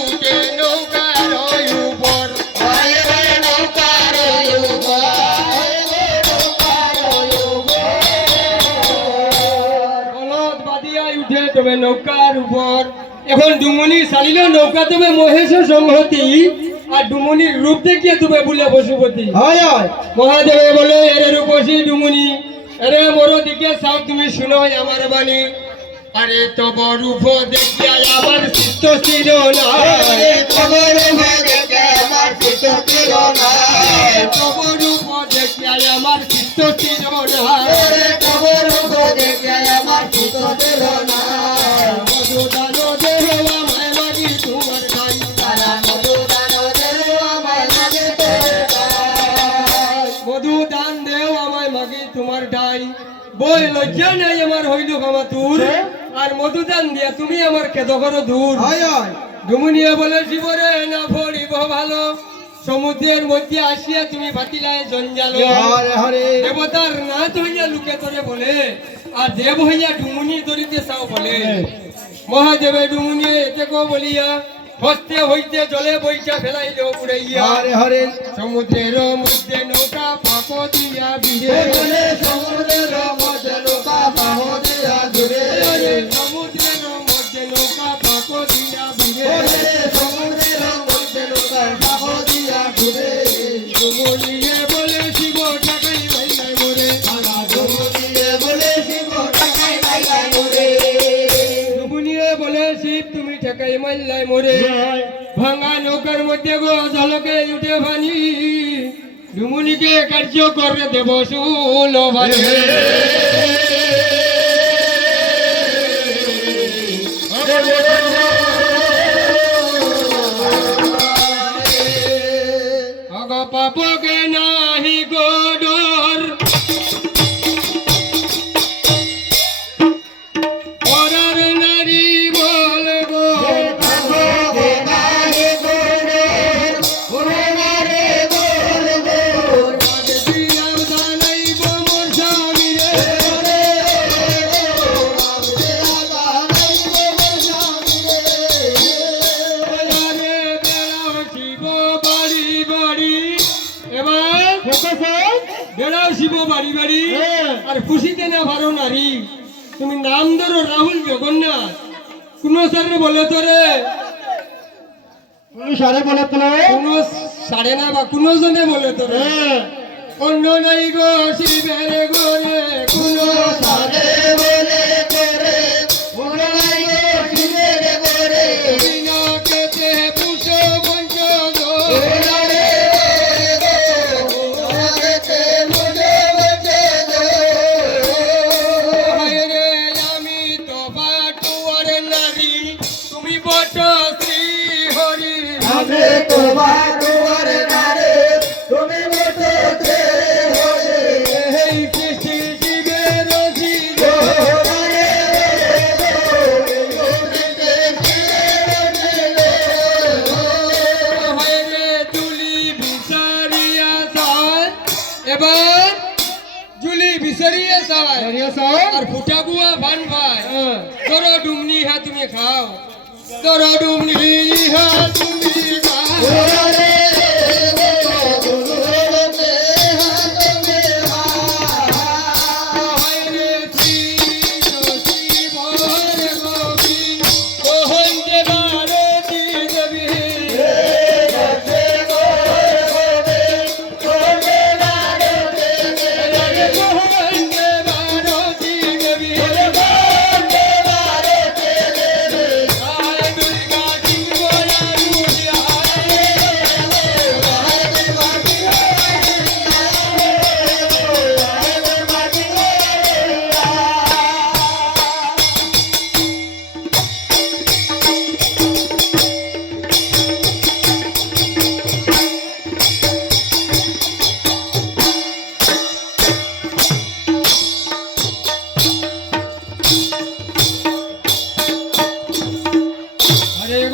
উঠে নৌকার উপর। বলদ বাঁধিয়া উঠে তবে নৌকার উপর। এখন ডুমুনি চালিল নৌকা তবে মহেশ সংহতি আর ডুমুনির রূপ দেখিয়ে তবে বলে পশুপতি হয় মহাদেবে বলে এরে রূপসী ডুমুনি এরে মোর দিকে চাও তুমি শুনো আমার বাণী। আরে তব রূপ দেখিয়া আমার চিত্ত স্থির না তব রূপ দেখিয়া আমার চিত্ত স্থির না মধুদান দেহ আমায় লাগি তোমার গাই আমায় মাগি তোমার ডাই বই লজ্জা নাই আমার হইল ক্ষমা তুর। আর মধুদান দিয়া তুমি আমার কেদ করো দূর ডুমুনিয়া বলে জীবরে না পড়িব ভালো। সমুদ্রের মধ্যে আসিয়া তুমি ভাতিলায় জঞ্জাল। দেবতার নাচ হইয়া লুকে তোরে বলে আর দেব হইয়া ডুমুনি ধরিতে চাও বলে। মহাদেবে ডুমুনি এতে কো বলিয়া হস্তে হইতে জলে বইটা ফেলাইল উড়াইয়া। হরে হরে। সমুদ্রের মধ্যে নৌকা পাপ দিয়া বিরে সমুদ্রের মাল্লাই মোরে। ভাঙা নৌকার মধ্যে গো ঝলকে উঠে ভানি। ডুমুনিকে কার্য করে দেব শুল পাপকে নাহি শিব বাড়ি বাড়ি। আর খুশিতে না ভালো নারী। তুমি নাম ধরো রাহুল জগন্নাথ। কোন স্যারে বলে তোরে সারে বলে তো কোন সাড়ে না বা কোন জনে বলে তোরে অন্য নাই গো শিবের গোরে কোন সারে এবার জুলি বিচারিয়া সার। আর ফুটা গুয়া ভান ভাই। তোর ডুমনি হা তুমি খাও। তোর ডুমনি। হা তুমি খাও